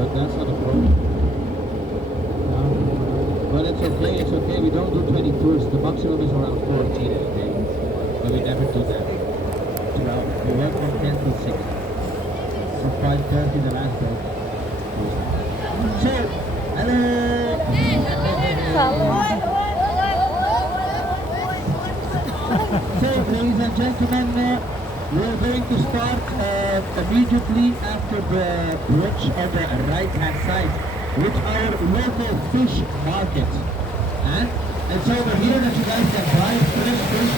but that's not a problem. But it's okay, we don't do 20 tours, the maximum is around 14 a day, but we never do that. 12, we work from 10 to 6, from 5:30 the last day. So, hello! So, ladies and gentlemen, we're going to start immediately after the bridge on the right hand side with our local fish market. It's over here that you guys can buy fresh fish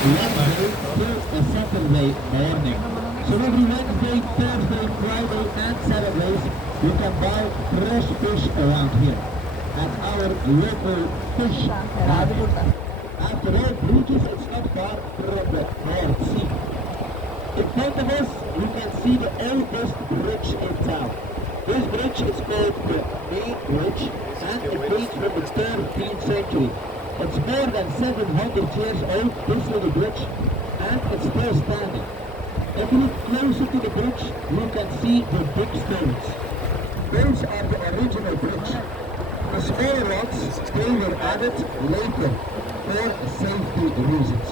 from Wednesday till Saturday morning. So every Wednesday, Thursday, Friday and Saturdays you can buy fresh fish around here at our local fish market. After all, Brugge is not far from the North Sea. In front of us, we can see the oldest bridge in town. This bridge is called the Main Bridge and it dates from the 13th century. It's more than 700 years old, this little bridge, and it's still standing. If you look closer to the bridge, you can see the big stones. Those are the original bridge. The smaller rocks, they were added later for safety reasons.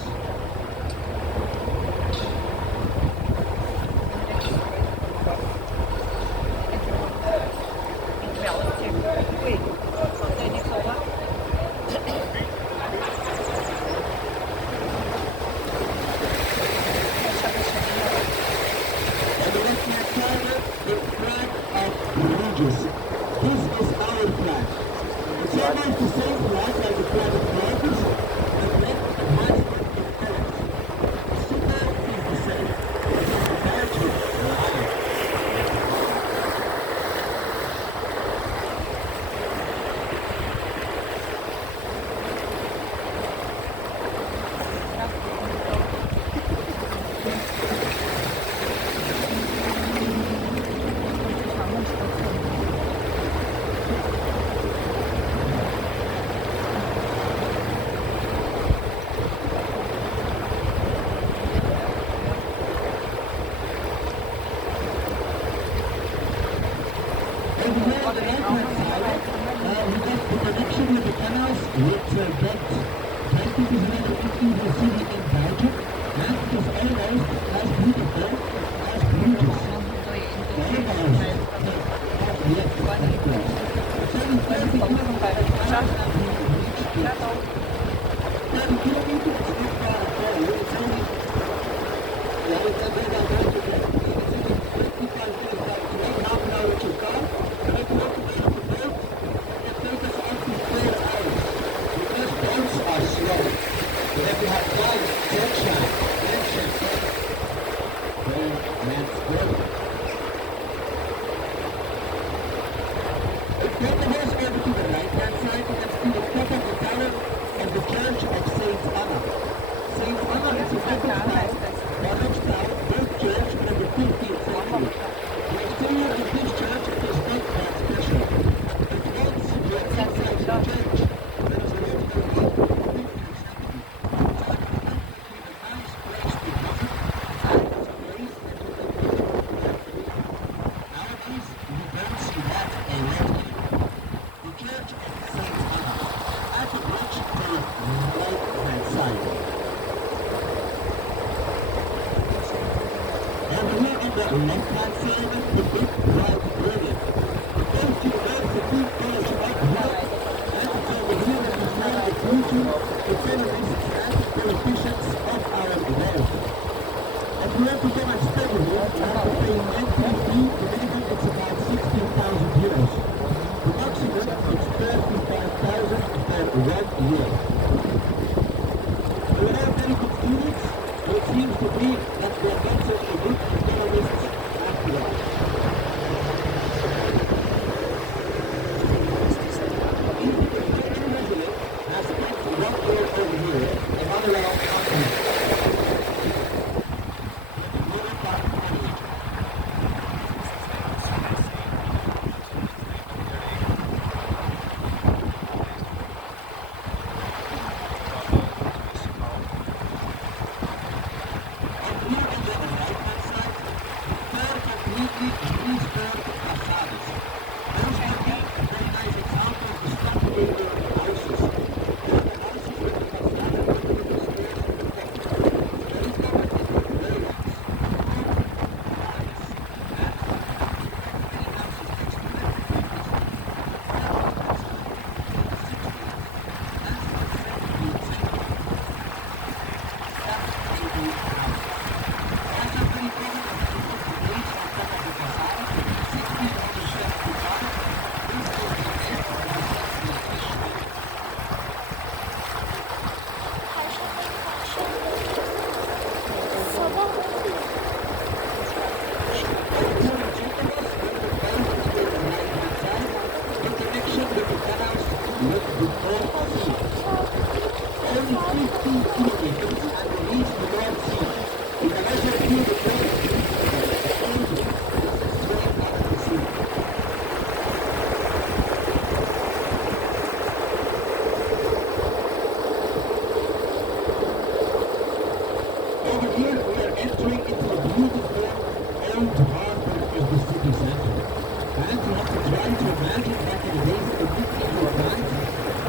imagine back in the days of the medieval times,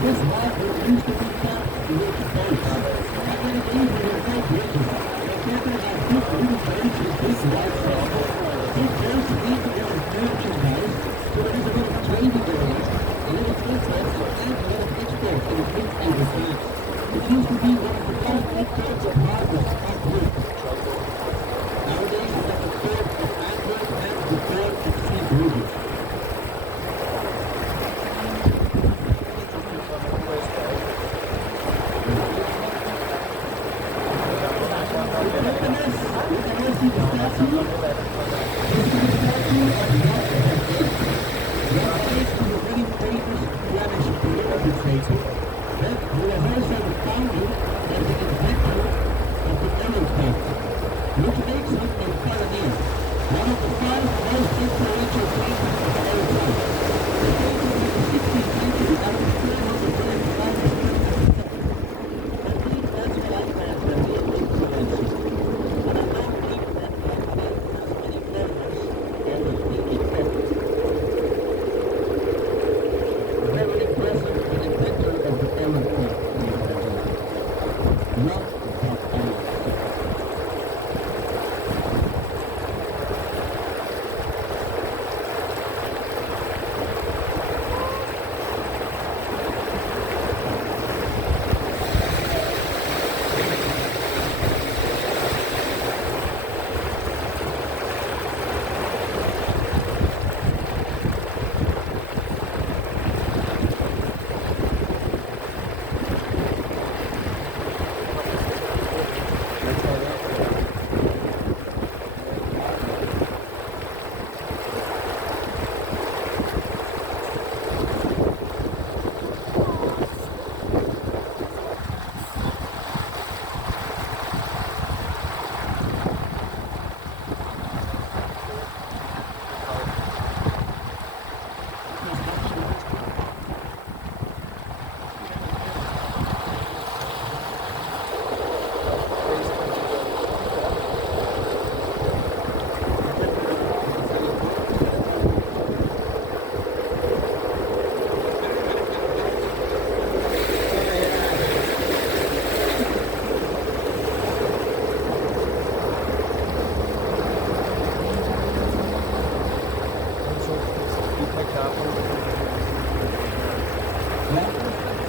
this water used to be done with boats. Back in the days there were no bridges. The people had big wooden boats with big lights on. These boats need to go with merchandise, so there was a bit of trading going on, a little import and a lot of export in the medieval times. It used to be one of the most exports of harvest of wood. Nowadays we have the port of Antwerp and the port of St. Brugge.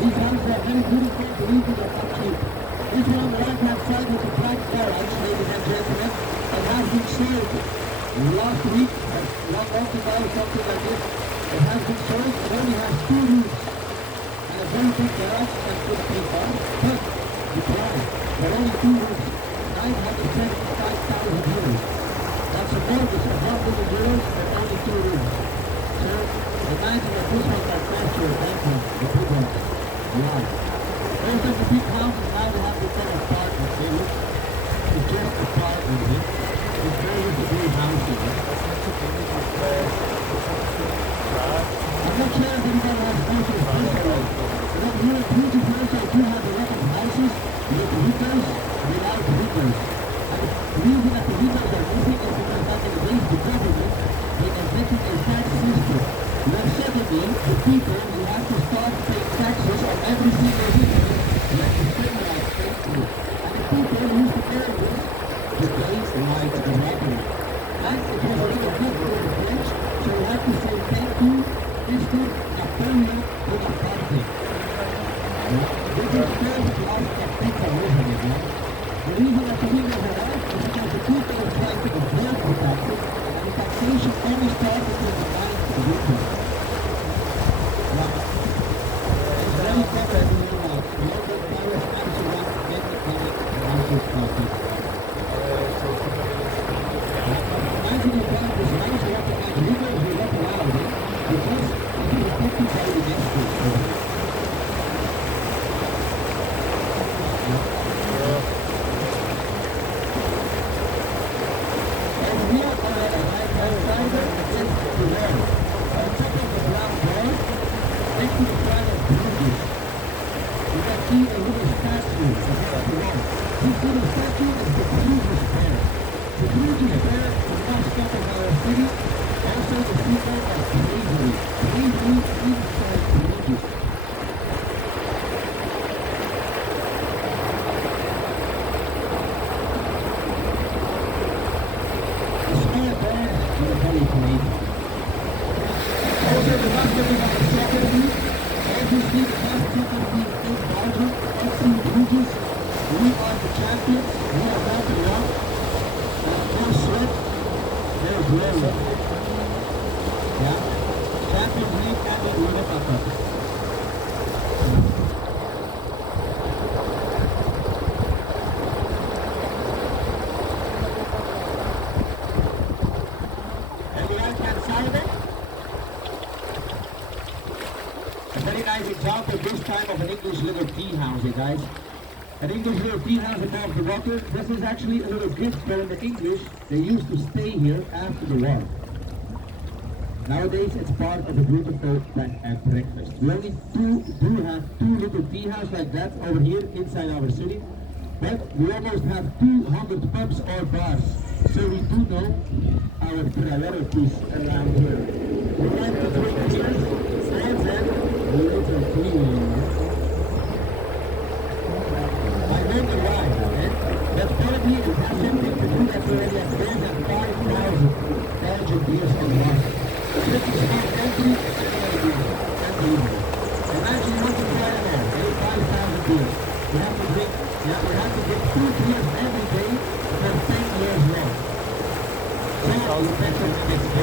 These ones are very beautiful, believe me, they're not cheap. This one on the right-hand side is a black orange, ladies and gentlemen, that has been sold last week, not long ago, something like this. It has been sold, it only has 2 roofs, and a very big garage and good people, but the price, there are only 2 roofs, 975,000 euros. That's a mortgage of €500,000 for only 2 rooms. So, imagine that this one can cost you a bank, the big one. Wow. Most of the big houses now they have become apartments. They look just apartments. It's very good to be housing. I'm not sure if anybody has gone to the place already. But here at Brugge Place I do have a lot of houses with windows without windows. And the reason that the windows are missing is because back in the days the government they invented a tax system. When suddenly the people will have to start paying taxes on every single window that is criminalized safely. And the people used to earn this the days like the regular. And it was a little bit for the French, so we have to say thank you, Mr. Napoleon Bonaparte. This is still the last of people living in it. The reason that the windows are out is because the people are trying to avoid the taxes, and the taxation only started with the line of the window. It's very clever to know that the local Paris Amsterdam metropolitan council started. Imagine if one of these lines were to have windows were not allowed, because it is affected by the next also the people of slavery. Slavery inside Brugge. The small bird is a very great. Also, the last one is our soccer league. Obviously, the last soccer league in Belgium, FC Brugge. We are the champions. We are about to run. No sweat. There's glory. Yeah. Champions League and the Europa Cup. And the right-hand side, a very nice example this time of an English little tea house, you guys. An English little tea house above the water. This is actually a little gift for the English. They used to stay here after the war. Nowadays it's part of a beautiful bed and breakfast. We only do have two little tea houses like that over here inside our city. But we almost have 200 pubs or bars. So we do know our priorities around here. We like to drink beers and then little tea. I wonder why, but probably it has something to do that we already have more than 5,000 Belgian beers on the market. This is our country and imagine you want to try them all, 5,000 beers. You have to drink, you have to get 2 beers every day for 10 years long. So you better make it.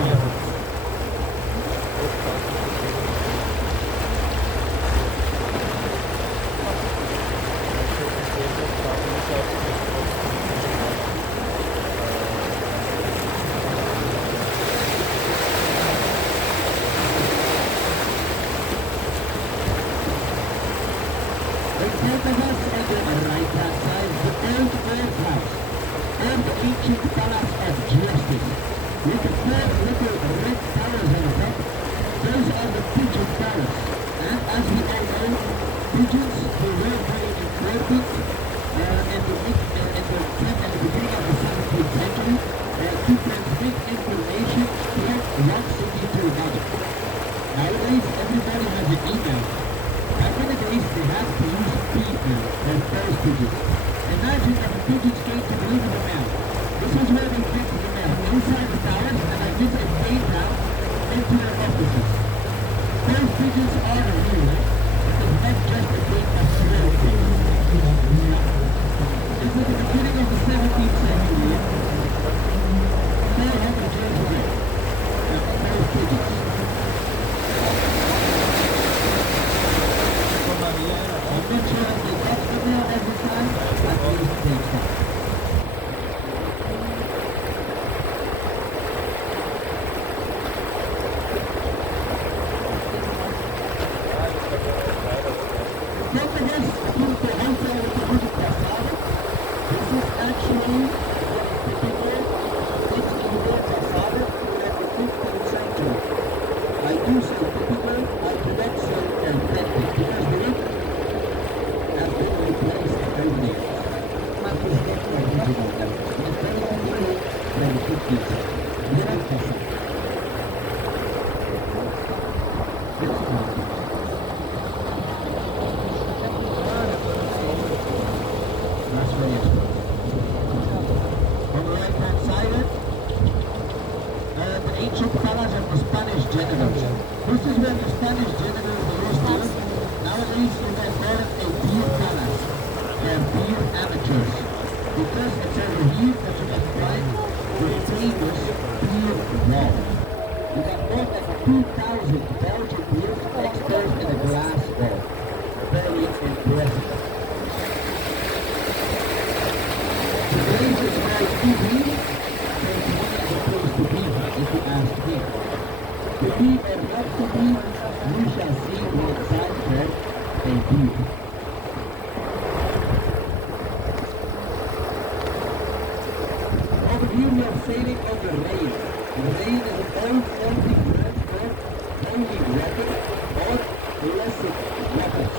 Nowadays, everybody has an email. Back in the days, they had to use email or post pigeons. Imagine if the pigeons came to deliver the mail. This is where they get the mail, inside the towers, and like this it came down into their offices. Post pigeons are real. It is not just a thing of small things. This was the beginning of the 17th century. 400 years ago. Post pigeons. I'm not sure if they got the mail every time, but at least they tried. From the rest to the hotel with the Brugge Passade, this is actually what is typical in the Passade in the 15th century. I do say typical, I do not say authentic, because the look has been replaced over the years. But it's not original now. It's very original from the 50s. Brugge Passade. This is not it. That's very expensive. On the right-hand side, the ancient palace of the Spanish generals. This is where the Spanish generals used to live. Nowadays, you can call it a beer palace. They're beer amateurs. Because it's over here that you can find the famous beer wall. You got more than 2,000 Belgian beers exposed in a glass wall. Very impressive. The place is called TV, so it's one of the place to be, if you ask me. To be or not to be, we shall see what side for a beer. Over here we are sailing on the Rijn. The Rijn is an old floating transport, holding water or illicit weapons.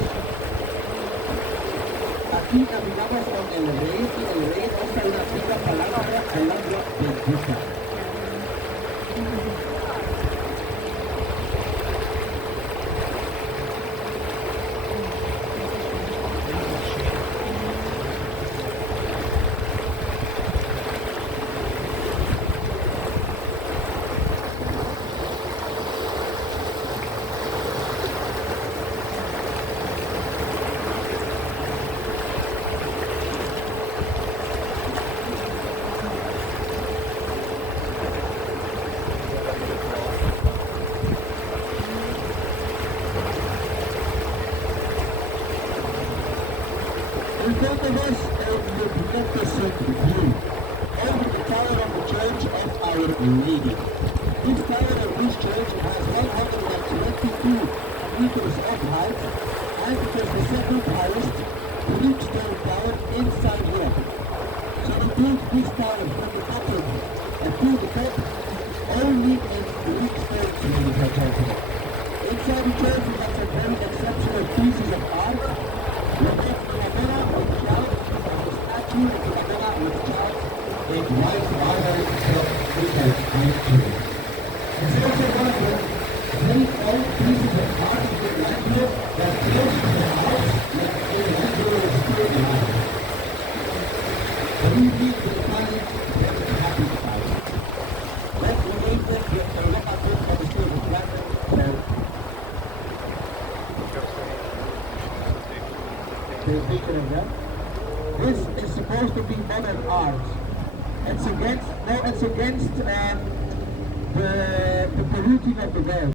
Aquí caminamos con el Rijn y el Rijn usa una antigua palabra hablando de busca. front of us a magnificent view over the tower of the Church of Our Lady. This tower of this church has 122 meters of height, and it is the second highest bluestone tower inside Europe. So we built this tower from the bottom and to the top only in bluestone, ladies and gentlemen. Inside the church we have some very exceptional pieces of art. We have the Madonna with child, and the statue of the Madonna with child in white marble from Italy. It's also one of the very old pieces of art in the Anglo that close to the house that the Anglo is still alive. Believe me, the Italians are very happy about it. Let's relate this with the look at this on the street of Brugge. This is supposed to be modern art. It's against the polluting of the world.